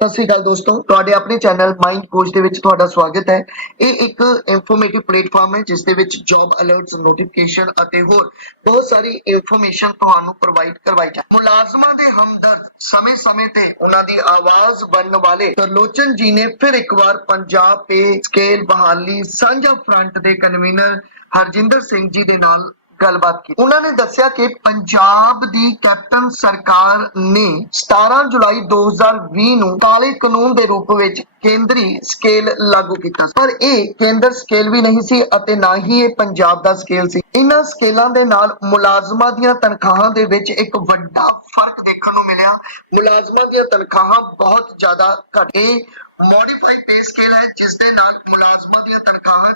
ਸਤਿ ਸ਼੍ਰੀ ਅਕਾਲ ਦੋਸਤੋ, ਤੁਹਾਡੇ ਆਪਣੇ ਚੈਨਲ ਮਾਈਂਡ ਕੋਚ ਦੇ ਵਿੱਚ ਤੁਹਾਡਾ ਸਵਾਗਤ ਹੈ। ਇਹ ਇੱਕ ਇਨਫੋਰਮੇਟਿਵ ਪਲੇਟਫਾਰਮ ਹੈ, ਜਿਸ ਦੇ ਵਿੱਚ ਜੌਬ ਅਲਰਟਸ ਨੋਟੀਫਿਕੇਸ਼ਨ ਅਤੇ ਹੋਰ ਬਹੁਤ ਸਾਰੀ ਇਨਫੋਰਮੇਸ਼ਨ ਤੁਹਾਨੂੰ ਪ੍ਰੋਵਾਈਡ ਕਰਵਾਈ ਜਾਂਦੀ ਹੈ ਮੁਲਾਜ਼ਮਾਂ ਦੇ ਹਮਦਰਦ ਸਮੇਂ-ਸਮੇਂ ਤੇ ਉਹਨਾਂ ਦੀ ਆਵਾਜ਼ ਬਣਨ ਵਾਲੇ ਤਰਲੋਚਨ ਜੀ ਨੇ ਫਿਰ ਇੱਕ ਵਾਰ ਪੰਜਾਬ ਪੇ ਸਕੇਲ ਬਹਾਲੀ ਸਾਂਝਾ ਫਰੰਟ ਦੇ ਕਨਵੀਨਰ ਹਰਜਿੰਦਰ ਸਿੰਘ ਜੀ ਦੇ ਨਾਲ ਗੱਲਬਾਤ ਕੀਤੀ। ਉਹਨਾਂ ਨੇ ਦੱਸਿਆ ਕਿ ਪੰਜਾਬ ਦੀ ਕੈਪਟਨ ਸਰਕਾਰ ਨੇ 17 ਜੁਲਾਈ 2020 ਨੂੰ ਕਾਲੇ ਕਾਨੂੰਨ ਦੇ ਰੂਪ ਵਿੱਚ ਕੇਂਦਰੀ ਸਕੇਲ ਲਾਗੂ ਕੀਤਾ ਸੀ। ਪਰ ਇਹ ਕੇਂਦਰ ਸਕੇਲ ਵੀ ਨਹੀਂ ਸੀ ਅਤੇ ਨਾ ਹੀ ਇਹ ਪੰਜਾਬ ਦਾ ਸਕੇਲ ਸੀ। ਇਹਨਾਂ ਸਕੇਲਾਂ ਦੇ ਨਾਲ ਮੁਲਾਜ਼ਮਾਂ ਦੀਆਂ ਤਨਖਾਹਾਂ ਦੇ ਵਿੱਚ ਇੱਕ ਵੱਡਾ ਫ਼ਰਕ ਦੇਖਣ ਨੂੰ ਮਿਲਿਆ। ਮੁਲਾਜ਼ਮਾਂ ਦੀਆਂ ਤਨਖਾਹਾਂ ਬਹੁਤ ਜ਼ਿਆਦਾ ਘਟ। ਇਹ ਮੋਡੀਫਾਈਡ ਪੇ ਸਕੇਲ ਹੈ ਜਿਸ ਦੇ ਨਾਲ ਮੁਲਾਜ਼ਮਾਂ ਦੀਆਂ ਤਨਖਾਹਾਂ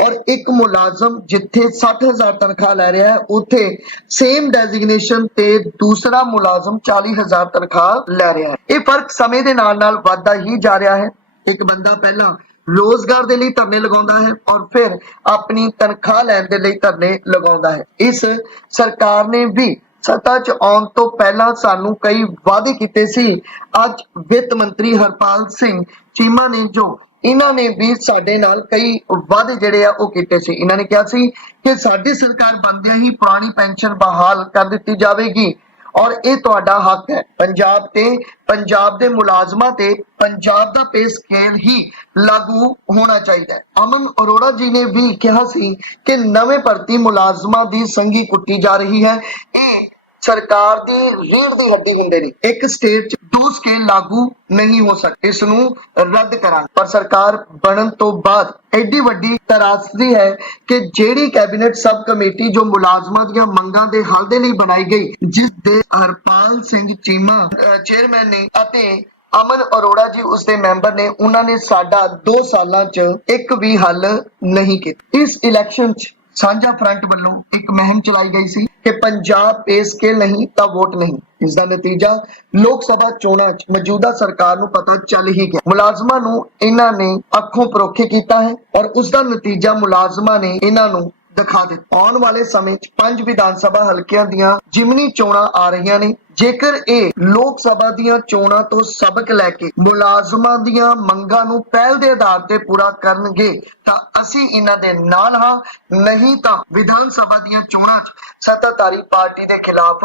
ਔਰ ਇੱਕ ਮੁਲਾਜ਼ਮ ਜਿੱਥੇ 60000 ਤਨਖਾਹ ਲੈ ਰਿਹਾ ਹੈ, ਉੱਥੇ ਸੇਮ ਡੈਜ਼ਿਗਨੇਸ਼ਨ ਤੇ ਦੂਸਰਾ ਮੁਲਾਜ਼ਮ 40000 ਤਨਖਾਹ ਲੈ ਰਿਹਾ ਹੈ। ਇਹ ਫ਼ਰਕ ਸਮੇਂ ਦੇ ਨਾਲ ਨਾਲ ਵੱਧਦਾ ਹੀ ਜਾ ਰਿਹਾ ਹੈ। ਇੱਕ ਬੰਦਾ ਪਹਿਲਾਂ ਰੋਜ਼ਗਾਰ ਦੇ ਲਈ ਧਰਨੇ ਲਗਾਉਂਦਾ ਹੈ ਔਰ ਫਿਰ ਆਪਣੀ ਤਨਖਾਹ ਲੈਣ ਦੇ ਲਈ ਧਰਨੇ ਲਗਾਉਂਦਾ ਹੈ। ਇਸ ਸਰਕਾਰ ਨੇ ਵੀ ਸੱਤਾ 'ਚ ਆਉਣ ਤੋਂ ਪਹਿਲਾਂ ਸਾਨੂੰ ਕਈ ਵਾਅਦੇ ਕੀਤੇ ਸੀ। ਅੱਜ ਵਿੱਤ ਮੰਤਰੀ ਹਰਪਾਲ ਸਿੰਘ ਚੀਮਾ ਨੇ ਜੋ ਇਹਨਾਂ ਨੇ ਵੀ ਸਾਡੇ ਨਾਲ ਕਈ ਵਾਅਦੇ ਜਿਹੜੇ ਆ ਉਹ ਕੀਤੇ ਸੀ। ਇਹਨਾਂ ਨੇ ਕਿਹਾ ਸੀ ਕਿ ਸਾਡੀ ਸਰਕਾਰ ਬਣਦਿਆਂ ਹੀ ਪੁਰਾਣੀ ਪੈਨਸ਼ਨ ਬਹਾਲ ਕਰ ਦਿੱਤੀ ਜਾਵੇਗੀ ਔਰ ਇਹ ਤੁਹਾਡਾ ਹੱਕ ਹੈ। ਪੰਜਾਬ ਤੇ, ਪੰਜਾਬ ਦੇ ਮੁਲਾਜ਼ਮਾਂ ਤੇ ਪੰਜਾਬ ਦਾ ਪੇ ਸਕੇਲ ਹੀ ਲਾਗੂ ਹੋਣਾ ਚਾਹੀਦਾ ਹੈ। ਅਮਨ ਅਰੋੜਾ ਜੀ ਨੇ ਵੀ ਕਿਹਾ ਸੀ ਕਿ ਨਵੇਂ ਭਰਤੀ ਮੁਲਾਜ਼ਮਾਂ ਦੀ ਸੰਗੀ ਕੁੱਟੀ ਜਾ ਰਹੀ ਹੈ। ਇਹ ਸਰਕਾਰ ਦੀ ਰੀੜ ਦੀ ਹੱਡੀ ਹੁੰਦੇ ਨੇ। ਇੱਕ ਸਟੇਟ 'ਚ ਦੋ ਸਕੇਲ ਲਾਗੂ ਨਹੀਂ ਹੋ ਸਕਦੇ ਇਸ ਨੂੰ ਰੱਦ ਕਰਾਂ ਪਰ ਸਰਕਾਰ ਬਣਨ ਤੋਂ ਬਾਅਦ ਐਡੀ ਵੱਡੀ ਤਰਾਸਦੀ ਹੈ ਕਿ ਜਿਹੜੀ ਕੈਬਨਿਟ ਸਬ ਕਮੇਟੀ ਜੋ ਮੁਲਾਜ਼ਮਾਂ ਦੀਆਂ ਮੰਗਾਂ ਦੇ ਹੱਲ ਦੇ ਲਈ ਬਣਾਈ ਗਈ, ਜਿਸ ਦੇ ਹਰਪਾਲ ਸਿੰਘ ਚੀਮਾ ਚੇਅਰਮੈਨ ਨੇ ਅਤੇ ਅਮਨ ਅਰੋੜਾ ਜੀ ਉਸਦੇ ਮੈਂਬਰ ਨੇ, ਉਹਨਾਂ ਨੇ ਸਾਡਾ 2 ਸਾਲਾਂ 'ਚ ਇੱਕ ਵੀ ਹੱਲ ਨਹੀਂ ਕੀਤਾ। ਇਸ ਇਲੈਕਸ਼ਨ 'ਚ ਸਾਂਝਾ ਫਰੰਟ ਵੱਲੋਂ ਇੱਕ ਮੁਹਿੰਮ ਚਲਾਈ ਗਈ ਸੀ। ਕਿ ਪੰਜਾਬ ਪੇ ਸਕੇਲ ਨਹੀਂ ਤਾਂ ਵੋਟ ਨਹੀਂ। ਇਸ ਦਾ ਨਤੀਜਾ ਲੋਕ ਸਭਾ ਚੋਣਾਂ 'ਚ ਮੌਜੂਦਾ ਸਰਕਾਰ ਨੂੰ ਪਤਾ ਚੱਲ ਹੀ ਗਿਆ। ਮੁਲਾਜ਼ਮਾਂ ਨੂੰ ਇਹਨਾਂ ਨੇ ਅੱਖੋਂ ਪਰੋਖੇ ਕੀਤਾ ਹੈ ਔਰ ਉਸ ਦਾ ਨਤੀਜਾ ਮੁਲਾਜ਼ਮਾਂ ਨੇ ਇਹਨਾਂ ਨੂੰ ਦਿਖਾ ਦਿੱਤਾ ਆਉਣ ਵਾਲੇ ਸਮੇਂ 'ਚ ਪੰਜ ਵਿਧਾਨ ਸਭਾ ਹਲਕਿਆਂ ਦੀਆਂ ਜਿਮਨੀ ਚੋਣਾਂ ਆ ਰਹੀਆਂ ਨੇ। ਜੇਕਰ ਇਹ ਲੋਕ ਸਭਾ ਦੀਆਂ ਚੋਣਾਂ ਤੋਂ ਸਬਕ ਲੈ ਕੇ ਮੁਲਾਜ਼ਮਾਂ ਦੀਆਂ ਮੰਗਾਂ ਨੂੰ ਪਹਿਲ ਦੇ ਆਧਾਰ ਤੇ ਪੂਰਾ ਕਰਨਗੇ, ਤਾਂ ਅਸੀਂ ਇਹਨਾਂ ਦੇ ਨਾਲ ਹਾਂ। ਨਹੀਂ ਤਾਂ ਵਿਧਾਨ ਸਭਾ ਦੀਆਂ ਚੋਣਾਂ 'ਚ ਸੱਤਾਧਾਰੀ ਪਾਰਟੀ ਦੇ ਖਿਲਾਫ